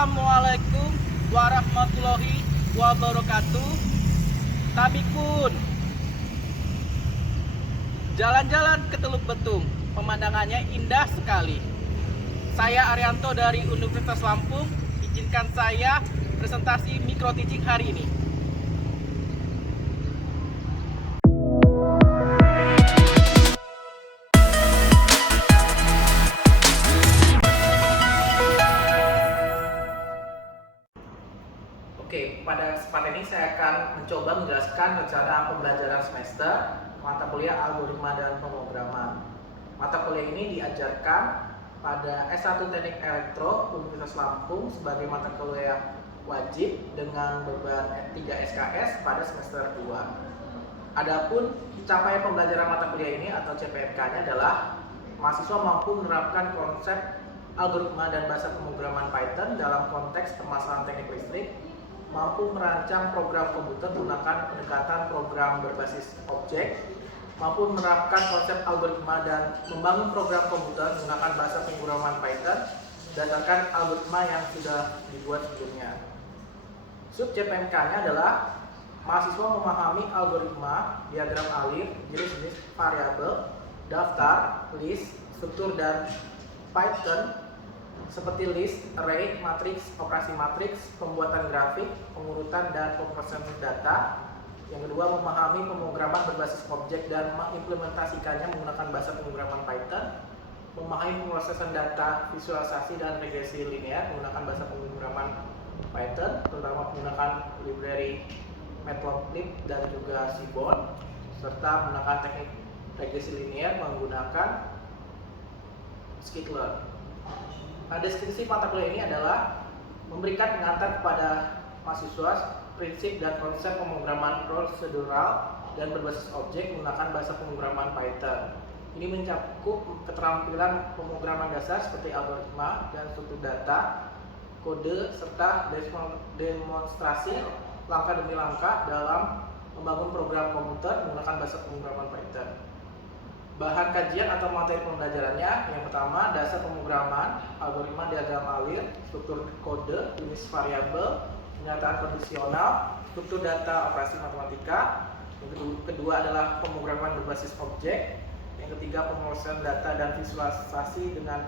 Assalamualaikum warahmatullahi wabarakatuh. Tabikun, jalan-jalan ke Teluk Betung, pemandangannya indah sekali. Saya Arianto dari Universitas Lampung. Izinkan saya presentasi micro teaching hari ini. Oke, pada kesempatan ini saya akan mencoba menjelaskan rencana pembelajaran semester mata kuliah algoritma dan pemrograman. Mata kuliah ini diajarkan pada S1 Teknik Elektro Universitas Lampung sebagai mata kuliah wajib dengan beban 3 SKS pada semester 2. Adapun capaian pembelajaran mata kuliah ini atau CPMK-nya adalah mahasiswa mampu menerapkan konsep algoritma dan bahasa pemrograman Python dalam konteks permasalahan teknik listrik, mampu merancang program komputer menggunakan pendekatan program berbasis objek, mampu menerapkan konsep algoritma dan membangun program komputer menggunakan bahasa pemrograman Python berdasarkan algoritma yang sudah dibuat sebelumnya. Sub CPMK-nya adalah mahasiswa memahami algoritma, diagram alir, jenis-jenis variabel, daftar, list, struktur dan Python seperti list, array, matriks, operasi matriks, pembuatan grafik, pengurutan dan pemrosesan data. Yang kedua, memahami pemrograman berbasis objek dan mengimplementasikannya menggunakan bahasa pemrograman Python. Memahami pemrosesan data, visualisasi dan regresi linear menggunakan bahasa pemrograman Python, terutama menggunakan library Matplotlib dan juga Seaborn, serta menggunakan teknik regresi linear menggunakan Skitler. Deskripsi mata kuliah ini adalah memberikan pengantar kepada mahasiswa prinsip dan konsep pemrograman prosedural dan berbasis objek menggunakan bahasa pemrograman Python. Ini mencakup keterampilan pemrograman dasar seperti algoritma dan struktur data, kode, serta demonstrasi langkah demi langkah dalam membangun program komputer menggunakan bahasa pemrograman Python. Bahan kajian atau materi pembelajarannya, yang pertama dasar pemrograman, algoritma diagram alir, struktur kode, jenis variabel, pernyataan kondisional, struktur data operasi matematika. Yang kedua adalah pemrograman berbasis objek. Yang ketiga pemrosesan data dan visualisasi dengan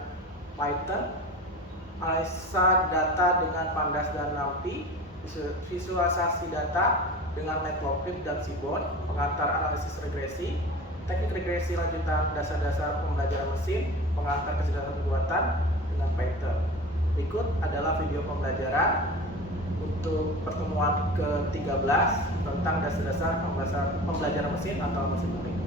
Python, analisa data dengan Pandas dan NumPy, visualisasi data dengan Matplotlib dan Seaborn, pengantar analisis regresi, teknik regresi lanjutan dasar-dasar pembelajaran mesin, pengantar kecerdasan buatan dengan Python. Berikut adalah video pembelajaran untuk pertemuan ke-13 tentang dasar-dasar pembelajaran mesin atau mesin learning.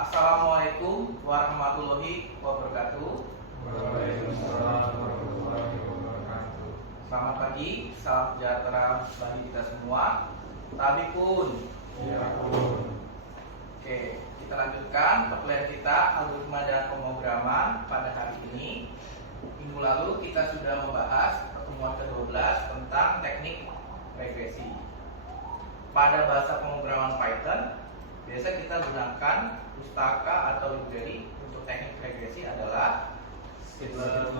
Assalamualaikum warahmatullahi wabarakatuh. Waalaikumsalam warahmatullahi wabarakatuh. Selamat pagi, salam sejahtera bagi kita semua. Tabikun. Ya pun. Oke, kita lanjutkan perkuliahan kita algoritma dan pemrograman pada hari ini. Minggu lalu kita sudah membahas pertemuan ke-12 tentang teknik regresi. Pada bahasa pemrograman Python, biasa kita gunakan pustaka atau library untuk teknik regresi adalah Skitler.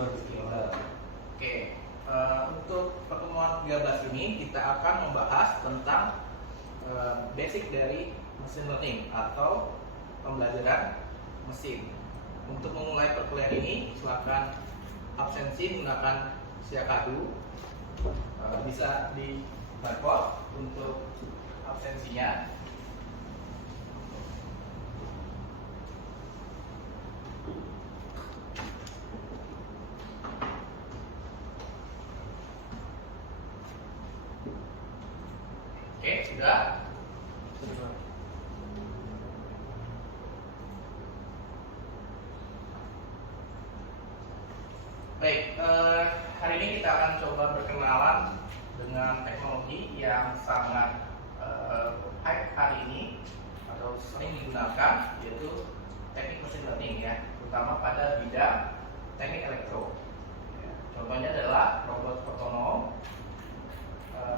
Oke, untuk pertemuan 13 ini kita akan membahas tentang basic dari machine learning atau pembelajaran mesin. Untuk memulai perkuliahan ini, silakan absensi menggunakan siakadu. Bisa di barcode untuk absensinya. Oke, sudah. Baik, hari ini kita akan coba berkenalan dengan teknologi yang sangat hype hari ini atau sering digunakan, yaitu teknik machine learning ya, terutama pada bidang teknik elektro. Contohnya adalah robot otonom,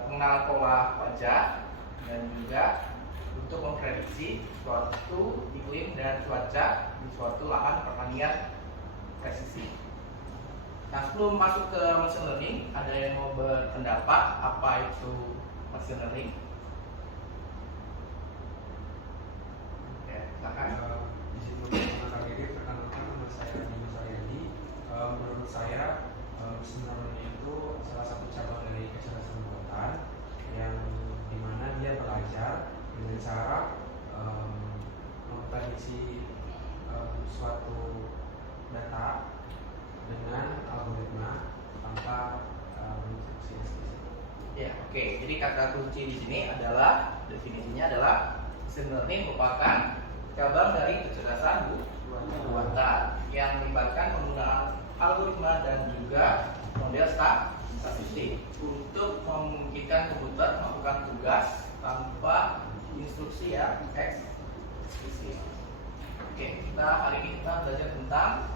pengenalan pola wajah, dan juga untuk memprediksi suatu iklim dan cuaca di suatu lahan pertanian presisi. Nah, sebelum masuk ke machine learning, ada yang mau berpendapat apa itu machine learning? Oke, silakan. Di sini mengenal diri, perkenalkan nama saya Dimas Aryadi. Menurut saya, machine learning itu salah satu cabang dari kecerdasan buatan yang dimana dia belajar dengan cara memprediksi suatu data dengan algoritma tanpa instruksi spesifik. Ya, oke. Jadi kata kunci di sini adalah definisinya adalah machine learning merupakan cabang dari kecerdasan buatan yang melibatkan penggunaan algoritma dan juga model statistik untuk memungkinkan komputer melakukan tugas tanpa instruksi yang eksplisit. Oke, hari ini kita belajar tentang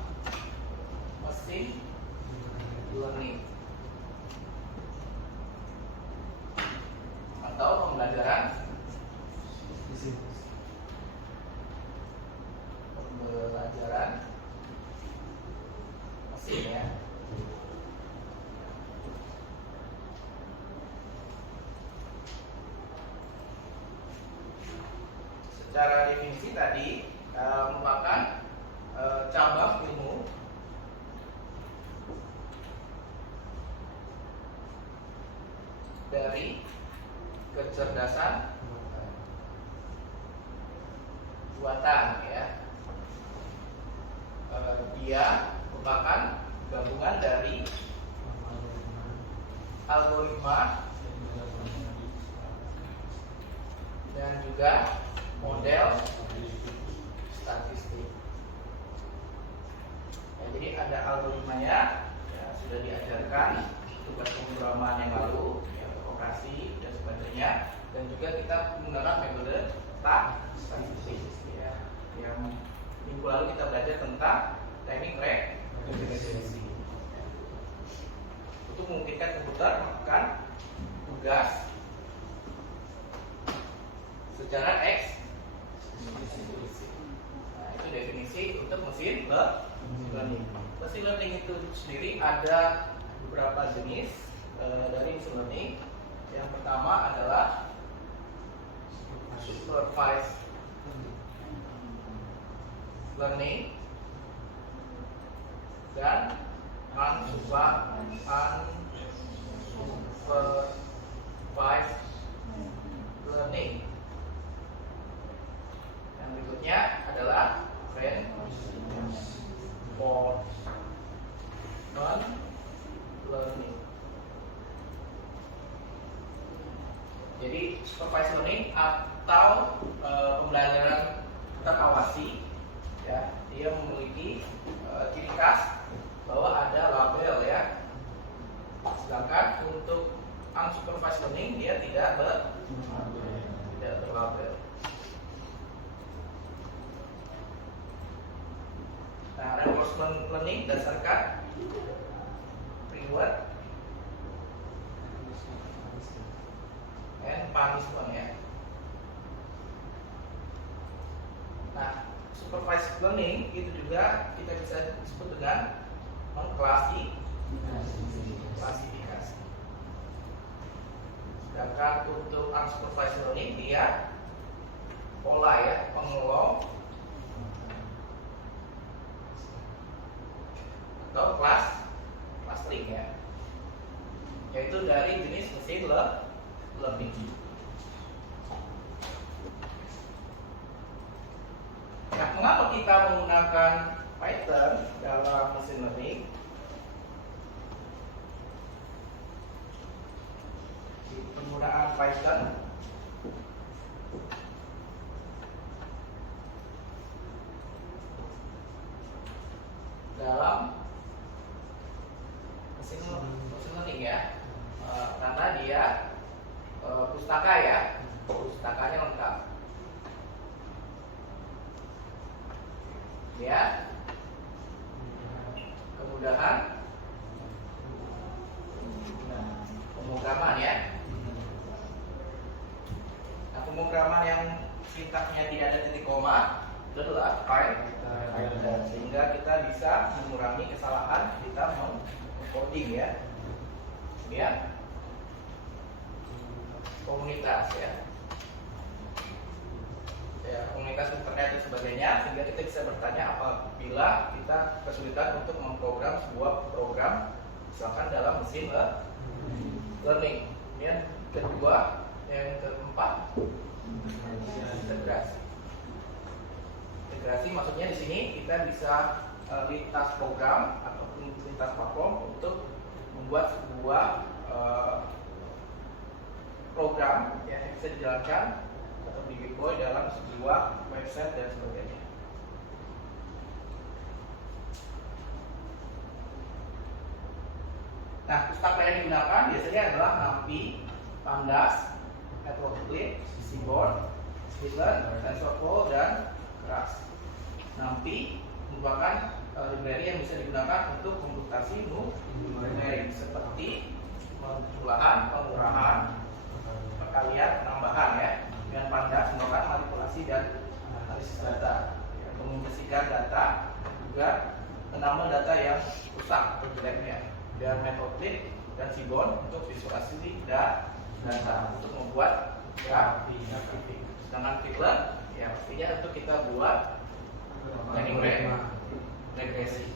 machine learning atau pembelajaran mesin ya. Secara definisi tadi merupakan cabang ilmu dari kecerdasan buatan ya. Dia merupakan gabungan dari algoritma dan juga model statistik. Ya, jadi ada algoritmanya ya, sudah diajarkan tugas pemrograman yang lalu, ya, operasi dan sebagainya, dan juga kita menggunakan metode statistik. Ya, yang minggu lalu kita belajar tentang teknik regresi untuk memungkinkan komputer melakukan tugas secara eksplisit. Nah, itu definisi untuk machine learning. Machine learning itu sendiri ada beberapa jenis dari machine learning. Yang pertama adalah supervised learning dan unsupervised learning. Yang berikutnya adalah reinforcement learning. Jadi supervised learning atau pembelajaran terawasi ya, dia memiliki ciri khas bahwa ada label ya. Sedangkan untuk unsupervised learning dia tidak berlabel. Nah, reinforcement learning berdasarkan reward and punishment ya. Nah, supervised learning itu juga kita bisa sebut dengan mengklasifikasi. Sedangkan untuk unsupervised learning dia pola ya, pengelom atau clustering ya, yaitu dari jenis machine learning. Nah, mengapa kita menggunakan Python dalam machine learning? Penggunaan Python dalam machine learning ya, karena dia pustaka ya, pustakanya lengkap. Ya, kemudahan pemrograman ya. Nah, pemrograman yang sintaksnya tidak ada titik koma itu adalah Python, sehingga kita bisa mengurangi kesalahan kita coding ya. Kemudian komunitas ya. Komunitas internet dan sebagainya, sehingga kita bisa bertanya apabila kita kesulitan untuk memprogram sebuah program misalkan dalam mesin learning. Yang kedua, yang keempat, integrasi. Integrasi maksudnya di sini kita bisa lintas program ataupun lintas platform untuk membuat sebuah program yang bisa dijalankan atau dideploy dalam sebuah website dan sebagainya. Nah, pustaka yang digunakan biasanya adalah NumPy, Pandas, Matplotlib, Seaborn, Speedlearn, TensorFlow, dan Keras. NumPy merupakan library yang bisa digunakan untuk komputasi numerik seperti penjumlahan, pengurahan, perkalian, penambahan ya. Dengan Pandas melakukan manipulasi dan analisis data, untuk membersihkan data, juga menambah data yang rusak atau jeleknya. Dan Matplotlib dan Seaborn untuk visualisasi data untuk membuat grafik. Sedangkan Speedlearn ya pastinya untuk kita buat planning regresi.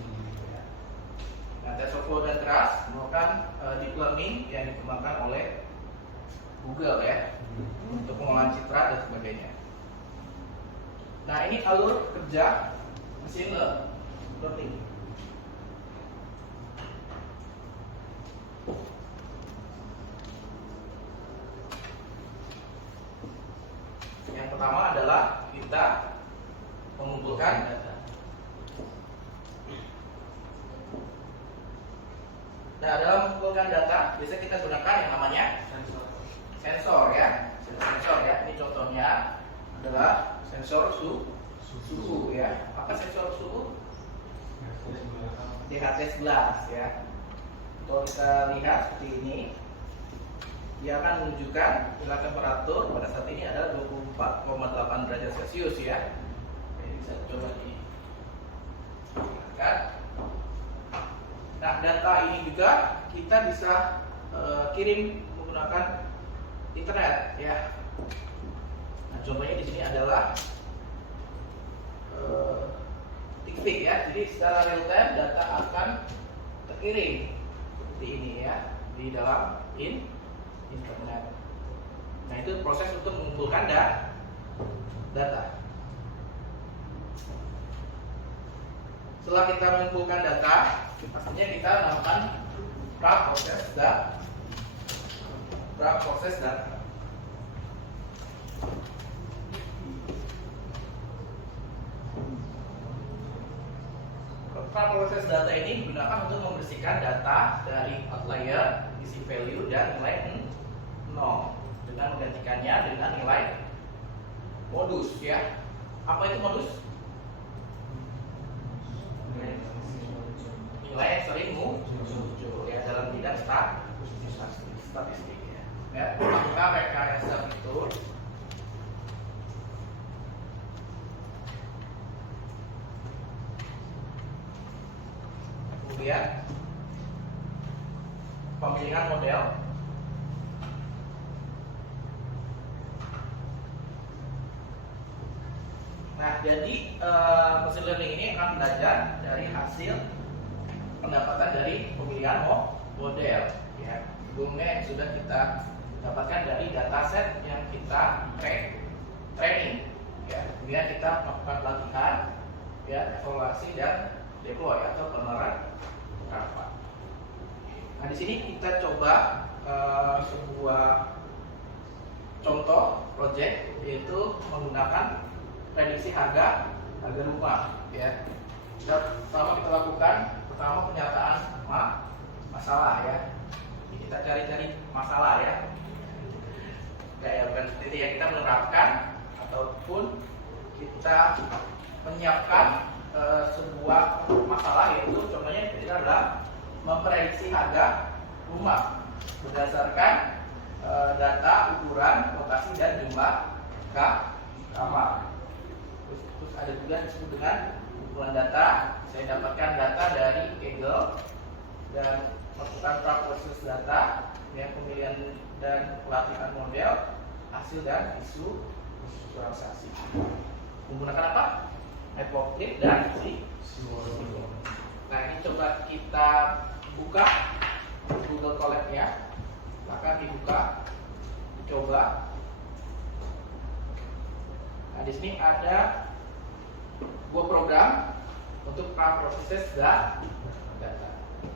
Nah, TensorFlow dan Keras merupakan deep learning yang dikembangkan oleh Google ya untuk pengolahan citra dan sebagainya. Nah, ini alur kerja mesin learning. Yang pertama adalah kita mengumpulkan data. Nah, dalam mengumpulkan data, biasanya kita gunakan yang namanya sensor ya. Sensor ya. Ini contohnya adalah sensor suhu ya. Apa sensor suhu? DHT11 ya. Kalau kita lihat seperti ini, dia akan menunjukkan nilai temperatur pada saat ini adalah 24,8 derajat Celcius ya. Jadi bisa coba dilihat. Nah, data ini juga kita bisa kirim menggunakan internet ya. Nah, contohnya di sini adalah TickPic ya. Jadi secara real time data akan terkirim seperti ini ya di dalam internet. Nah, itu proses untuk mengumpulkan data. Setelah kita mengumpulkan data, pastinya kita melakukan pra-proses data. Pra-proses data ini digunakan untuk membersihkan data dari outlier, isi value, dan nilai 0 dengan menggantikannya dengan nilai modus ya. Apa itu modus? Nilai yang sering muncul ya dalam bidang statistik ya. Melakukan rekayasa fitur kemudian pemilihan model. Nah, jadi machine learning ini akan belajar dari hasil pendapatan dari pemilihan model ya. Sebelumnya yang sudah kita dapatkan dari dataset yang kita training ya. Kemudian kita melakukan pelatihan ya, evaluasi dan deploy atau penerapan. Nah, di sini kita coba sebuah contoh project, yaitu menggunakan prediksi harga rumah ya. Pertama kita lakukan penyataan masalah ya. Kita cari masalah ya. Kayak bukan seperti itu ya, kita menerapkan ataupun kita menyiapkan sebuah masalah, yaitu contohnya kita adalah memprediksi harga rumah berdasarkan data ukuran, lokasi, dan jumlah kamar. Terus ada juga disebut dengan ukuran data. Saya dapatkan data dari Kaggle dan melakukan proses data, ya, pemilihan dan pelatihan model, hasil dan isu visualisasi. Menggunakan apa? Matplotlib dan Simbol. Nah, ini coba kita buka Google Colab-nya. Maka dibuka, dicoba. Nah, di sini ada dua program untuk proses data.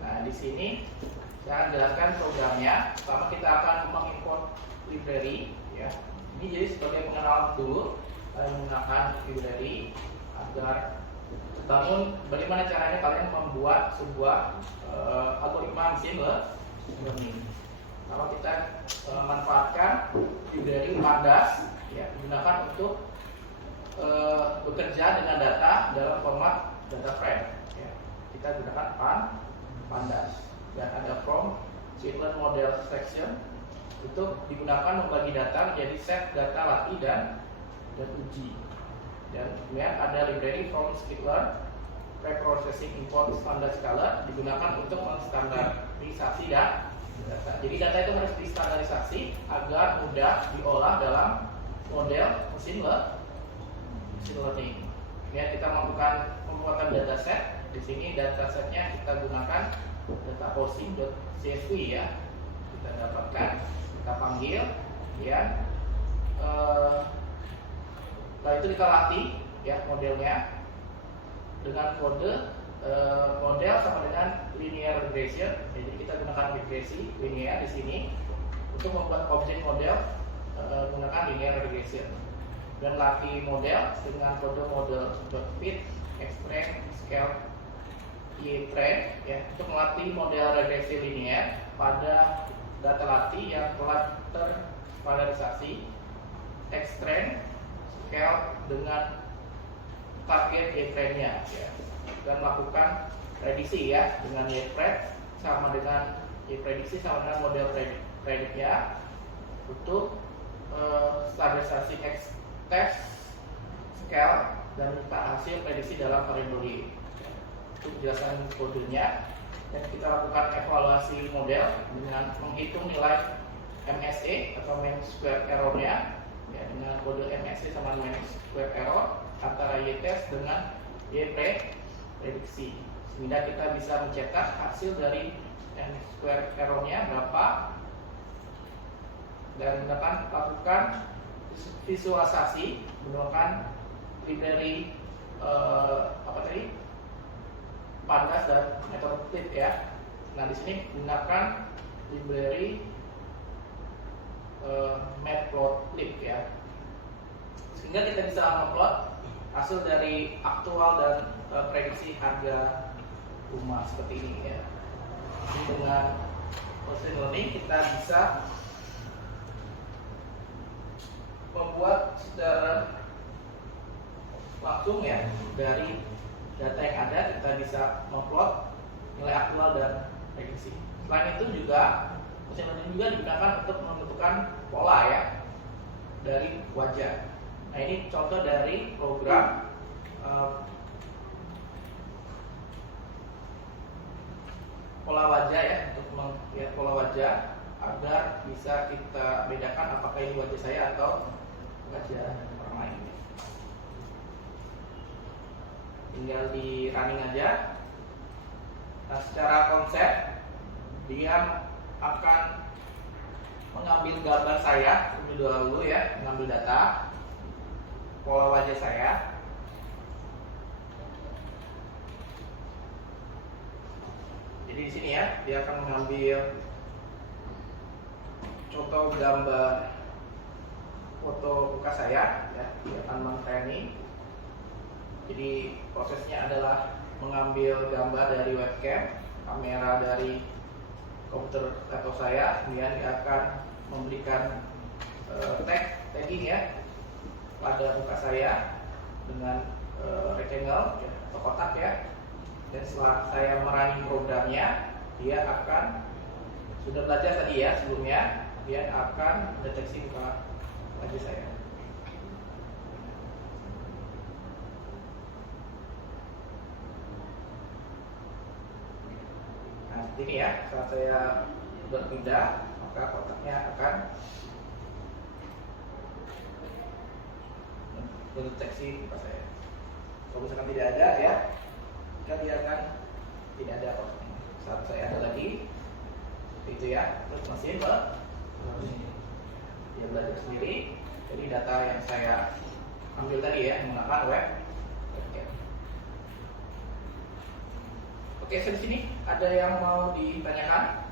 Nah, di sini saya akan jelaskan programnya. Pertama kita akan mengimport library, ya. Ini jadi sebagai pengenalan dulu, menggunakan library agar namun bagaimana caranya kalian membuat sebuah algoritma machine learning. Kalau kita memanfaatkan library Pandas, ya, digunakan untuk bekerja dengan data dalam format data frame, ya. Kita gunakan Pandas dan ada from Machine Model Section untuk digunakan membagi data menjadi set data latih dan uji. Dan kemudian ada library from Skitlearn Preprocessing Import Standard Scalar digunakan untuk menstandarisasi data. Jadi data itu harus distandarisasi agar mudah diolah dalam model machine learning. Ya, kita melakukan pembuatan dataset. Di sini datasetnya kita gunakan data posing.csv, ya. Kita dapatkan, kita panggil, ya. Setelah itu kita latih, ya, modelnya dengan kode model sama dengan linear regression. Jadi kita gunakan regresi linear di sini untuk membuat objek model menggunakan linear regression. Dan latih model dengan kode model.fit extract scale train, ya, untuk melatih model regresi linear pada data latih yang telah terstandarisasi extract scale dengan target Y-frame-nya, ya, dan melakukan prediksi, ya, dengan Y-predict sama dengan model prediknya untuk standarisasi test scale dan minta hasil prediksi dalam variabel Y. Untuk menjelaskan kodenya, dan kita lakukan evaluasi model dengan menghitung nilai MSE atau mean square error-nya, ya, dengan kode MSE sama mean square error antara Y-test dengan Y-prediksi, sehingga kita bisa mencetak hasil dari mean square error-nya berapa, dan dapat lakukan visualisasi menggunakan library Pandas dan Matplotlib, ya. Nah, di sini gunakan library Matplotlib, ya, sehingga kita bisa memplot hasil dari aktual dan prediksi harga rumah seperti ini, ya. Jadi dengan machine learning kita bisa membuat secara langsung, ya, dari data yang ada kita bisa memplot nilai aktual dan prediksi. Selain itu juga machine learning juga digunakan untuk menentukan pola, ya, dari wajah. Nah, ini contoh dari program pola wajah, ya, untuk melihat pola wajah agar bisa kita bedakan apakah ini wajah saya atau wajah orang lain. Tinggal di running aja. Nah, secara konsep dia akan mengambil gambar saya terlebih dahulu, ya, mengambil data pola wajah saya. Jadi di sini, ya, dia akan mengambil contoh gambar foto muka saya, ya, dia akan men-training. Jadi prosesnya adalah mengambil gambar dari webcam, kamera dari komputer laptop saya, kemudian dia akan memberikan tagging, ya, pada muka saya dengan rectangle, ya, atau kotak, ya. Dan setelah saya merunning programnya, dia akan sudah belajar tadi, ya, sebelumnya, dia akan mendeteksi muka wajah saya. ini ya, saat saya berpindah maka kotaknya akan mendeteksi pas saya. Kalau misalkan tidak ada ya, maka dia akan tidak ada kotaknya. Saat saya ada lagi, itu ya, terus mesin dia belajar sendiri. Jadi data yang saya ambil tadi ya menggunakan webcam. Oke, sampai sini ada yang mau ditanyakan?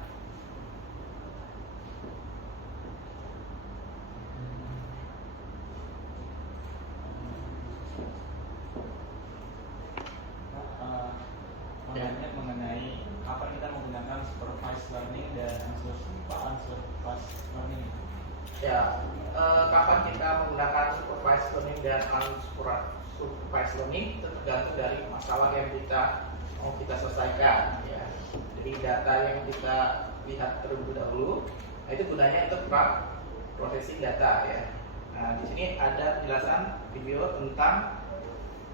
Mengenai apa kita menggunakan supervised learning dan unsupervised learning. Ya, kapan kita menggunakan supervised learning dan unsupervised learning itu tergantung dari masalah yang kita mau kita selesaikan. Ya. Jadi data yang kita lihat terlebih dahulu, nah itu gunanya untuk processing data ya. Nah di sini ada penjelasan video tentang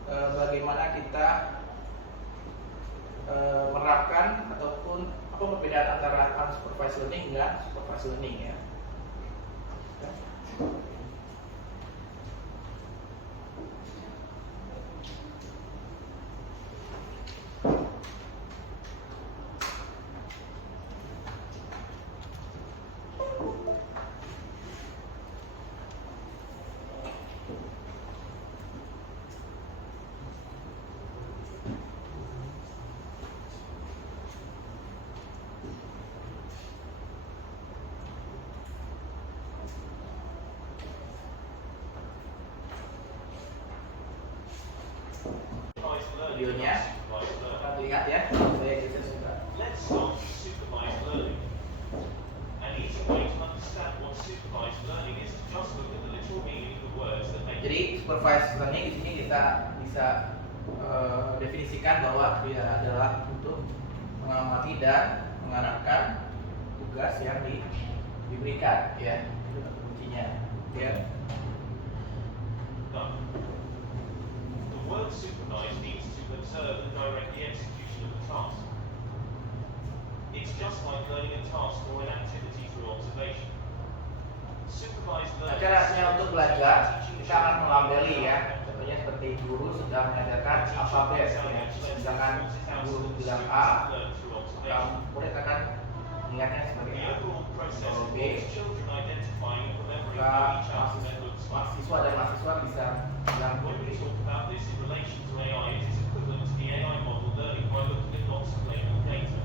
bagaimana kita menerapkan ataupun apa perbedaan antara unsupervised learning dengan supervised learning ya. Videonya akan lihat ya, saya geser sudah. Let's start with supervised learning. An easy way to understand what supervised learning is to just look at the literal meaning of the words that make Jadi supervised learning di sini kita bisa definisikan bahwa dia adalah untuk mengamati dan mengarahkan tugas yang diberikan ya, itu kuncinya ya. done. The word supervised means to observe and direct the execution of a task. It's just like learning a task or an activity through observation. Supervised Nah, learning caranya untuk belajar kita akan melabeli ya. Contohnya seperti guru sedang mengajarkan alfabet ya. Misalkan guru bilang A, maka murid akan mengingatnya sebagai The A. overall process Kalau B, involves children identifying and remembering maka how each alphabet looks like. mahasiswa dan mahasiswa bisa bilang When we seperti itu. talk about this in relation to AI, it is equivalent to the AI model learning by looking at lots of labeled data.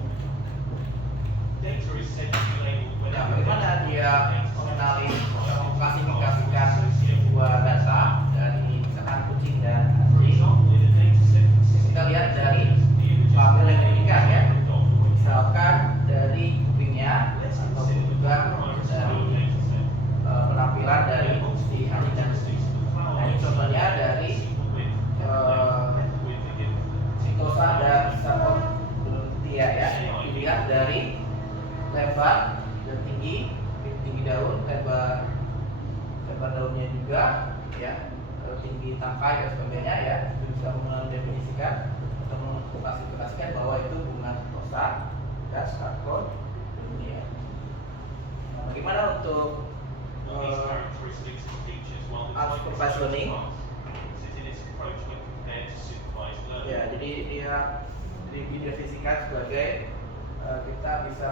Data is said to be labeled when Nah, bagaimana dia mengenali atau mengklasifikasikan sebuah data dari misalkan kucing dan For anjing? example, in a data set consisting Kita lihat dari the images label yang diberikan ya. of a dog, for example. Misalkan dari kupingnya Let's ataupun consider the juga primary dari style data set. penampilan dari There are si multiple anjing dan kucing. characteristics of the flower Nah, ini base, contohnya dari sequel width, length width are given. Sitosa dan Sapodia ya. Dilihat dari lebar dan tinggi daun, lebar daunnya juga ya, tinggi tangkai dan sebagainya ya. Itu bisa mendefinisikan atau mengklasifikasikan bahwa itu bunga sitosa dan Sarkodia. Nah, bagaimana untuk All these characteristics and features, while the type is unsupervised learning? different in its approach when compared to supervised learning. Ya, jadi dia didefinisikan sebagai kita bisa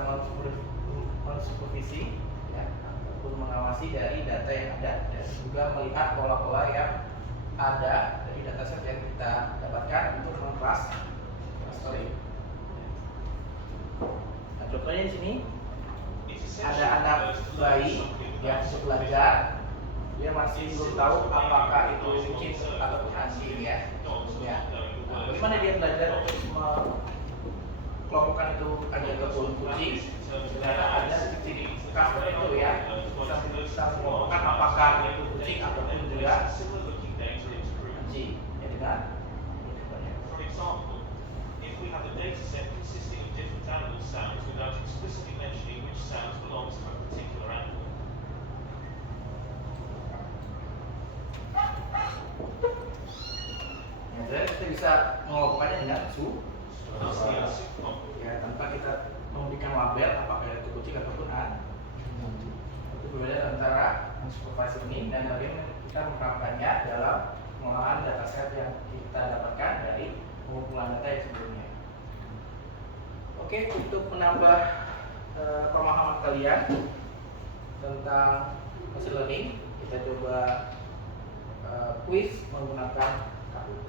mensupervisi ya, ataupun mengawasi dari data yang ada dan juga melihat pola-pola yang ada dari dataset yang kita dapatkan untuk clustering. Nah, contohnya di sini It's ada essential anak first to learn bayi something yang about untuk supervision. belajar, dia masih belum tahu apakah itu kucing ataupun anjing ya. Ya. Nah, bagaimana dia belajar untuk kelompokkan itu anjing ataupun kucing? Ternyata ada ciri khas seperti itu ya. Bisa mengelompokkan apakah itu kucing ataupun juga anjing. Ya dengan For example, if we have a data set consisting of different animal sounds without explicitly mentioning which sounds belongs to a particular animal, ya, jadi kita bisa mengelompokkannya dengan thus the unsupervised ya, tanpa kita memberikan label apakah itu kucing ataupun anjing. Itu berbeda antara unsupervised learning dan bagaimana kita menerapkannya dalam pengolahan dataset yang kita dapatkan dari pengumpulan data yang sebelumnya. Oke, untuk menambah pemahaman kalian tentang machine learning, kita coba quiz menggunakan Kahoot.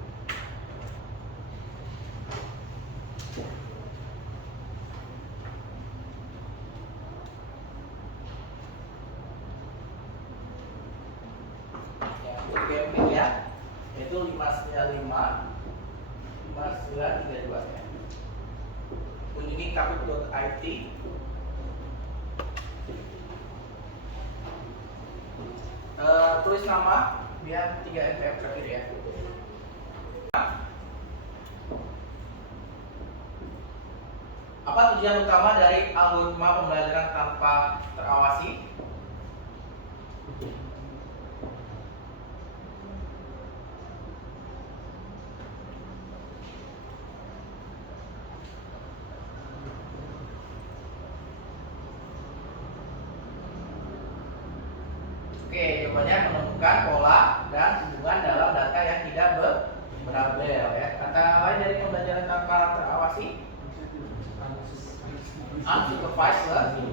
Ya, untuk game ya, yaitu 595 5932 ya. Kunjungi kahoot.it. Tulis nama biar 3 NPM terakhir ya. Apa tujuan utama dari algoritma pembelajaran tanpa terawasi? Oke, jawabannya menemukan pola dan hubungan dalam data yang tidak berlabel ya. Kata lain dari pembelajaran tanpa terawasi, unsupervised learning.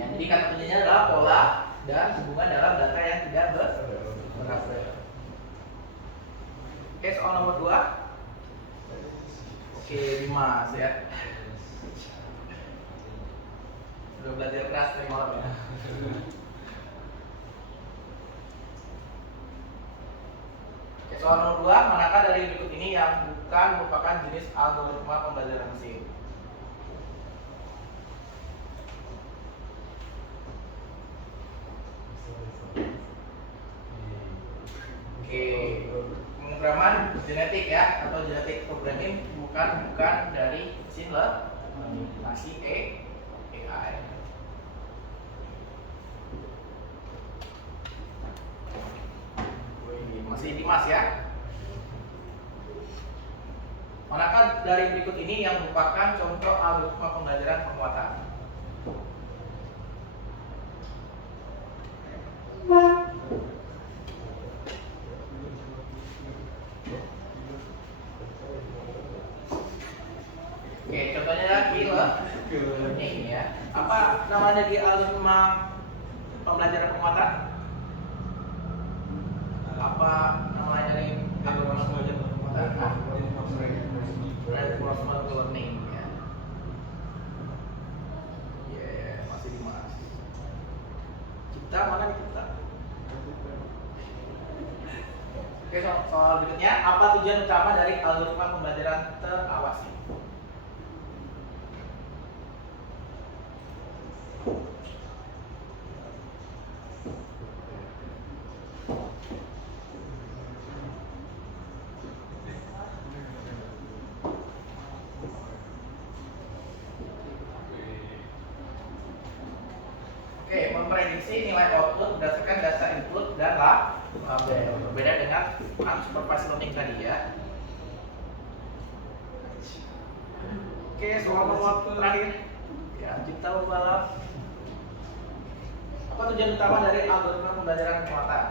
Ya, jadi kata kuncinya adalah pola dan hubungan dalam data yang tidak berlabel. Oke, soal nomor 2. Oke, Dimas ya. Udah belajar keras dari malam ya. Oke, soal nomor 2, manakah dari berikut ini yang bukan merupakan jenis algoritma pembelajaran mesin? Oke, pemrograman genetik ya atau genetic programming bukan dari mesin learning, masih AI. Masih Dimas ya. Manakah dari berikut ini yang merupakan contoh algoritma pembelajaran penguatan? Oke, contohnya learning ya. Apa namanya di algoritma pembelajaran penguatan? Apa namanya dari algoritma pembelajaran penguatan? Reinforcement learning ya. Masih Dimas. Cipta mana nih Cipta? Oke, soal berikutnya, apa tujuan utama dari algoritma pembelajaran terawasi? Memprediksi nilai output berdasarkan data input dan label. Berbeda dengan unsupervised learning tadi ya. Oke, soal nomor terakhir. Ya, Cipta Pembalap. Apa tujuan utama dari algoritma pembelajaran penguatan?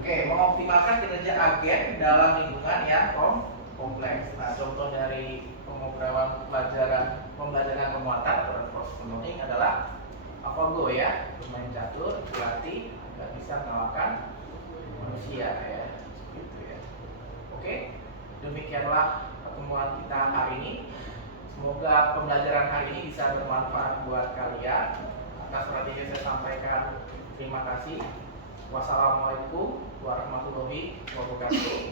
Oke, mengoptimalkan kinerja agen dalam lingkungan yang kompleks. Nah, contoh dari pembelajaran penguatan atau reinforcement learning adalah AlphaGo ya, bermain catur, berlatih agar bisa mengalahkan manusia ya, gitu ya. Oke, demikianlah pertemuan kita hari ini. Semoga pembelajaran hari ini bisa bermanfaat buat kalian. Atas perhatiannya saya sampaikan terima kasih. Wassalamualaikum warahmatullahi wabarakatuh.